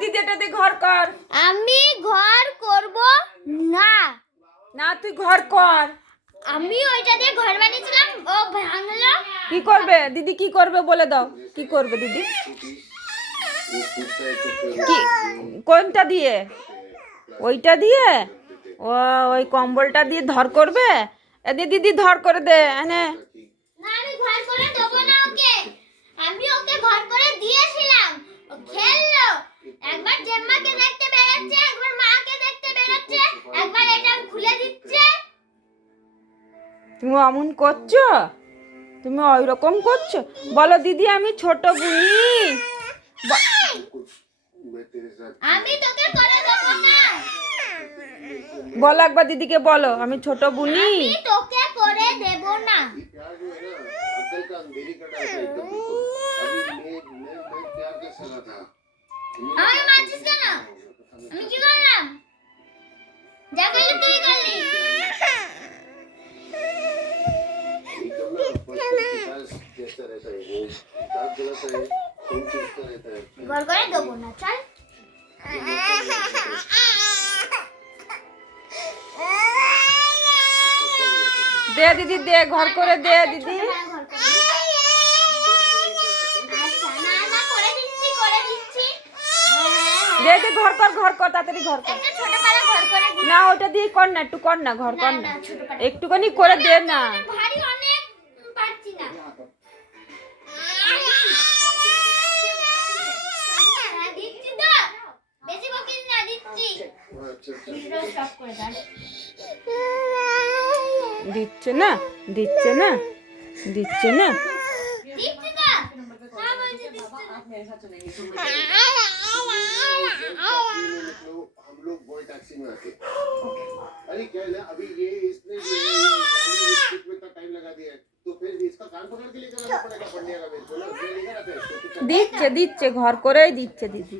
দিদি এটাতে ঘর কর। আমি ঘর করব না। না তুই ঘর কর। আমি ওইটা দিয়ে ঘর বানিয়েছিলাম, ও ভাঙলো। কি করবে দিদি, কি করবে বলে দাও, কি করবে দিদি? কি কোনটা দিয়ে? ওইটা দিয়ে? ও ওই কম্বলটা দিয়ে ধর করবে? এ দিদি ধর করে দে এনে। না আমি ঘর করে দেবো না ওকে। আমি ওকে ঘর করে দিয়েছিলাম, ও খেললো। একবার জেম্মাকে দেখতে বেরোচ্ছে, একবার মাকে দেখতে বেরোচ্ছে, একবার এটা খুলে দিচ্ছে। তুমি অমন করছো, তুমি ওই রকম করছো। বলো দিদি আমি ছোট বুনি। আমি তোকে করে দেবো না। বলো একবার দিদিকে, বলো আমি ছোট বুনি। আমি তোকে করে দেবো না। আমি মারছিস কেন? আমি কি করলাম? যা করলি তুই করলি। ঘর করে দেবো না, চল। দে দিদি দে, ঘর করে দে দিদি। দে দে ঘর কর, ঘর কর তাড়াতাড়ি ঘর কর। না ওটা দিয়ে কর না, একটু কর না, ঘর কর না, একটুখানি করে দে না। ভারী অনেক পারছি না। দিচ্ছি তো, বেশি বকিস না, দিচ্ছি। দিচ্ছে না, দিচ্ছে না, দিচ্ছে না। দিচ্ছি তো, না বলছি দিচ্ছি না। हम लोग बॉय टैक्सी में आते। अरे क्या है ना, अभी ये इसने लिपस्टिक में इतना टाइम लगा दिया है, तो फिर इसका कान पकड़ के लेकर आना पड़ेगा पढ़ने का। मैं बोला उसने लेकर आते हैं। দিচ্ছে দিচ্ছে ঘর করেই দিচ্ছে দিদি।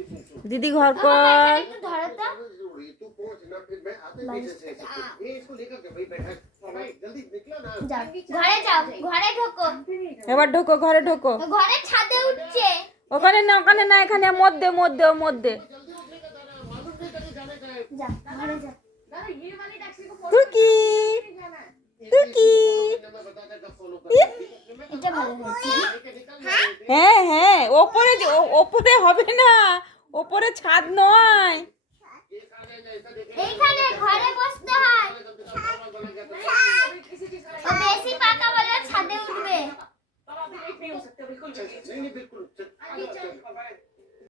দিদি ঘর কর। तू पहुंच ना, फिर मैं आते पीछे से ये इसको लेकर के भाई बैठा भाई जल्दी निकला ना। ঘরে যাও, ঘরে ঢোকো। এবার ঢোকো, ঘরে ঢোকো। ঘরে ছাদে উঠছে। ওখানে না, ওখানে না, এখানে মধ্যে মধ্যে ওর মধ্যে। যা ঘরে যা। টুকি টুকি। এটা ভালো হয়েছে। হ্যাঁ হ্যাঁ, ওপরে ওপরে হবে না, ওপরে ছাদ নয়। এইখানে ঘরে বসতে হয়। ও বেশি পাকা বলে ছাদে উঠবে। नहीं नहीं बिल्कुल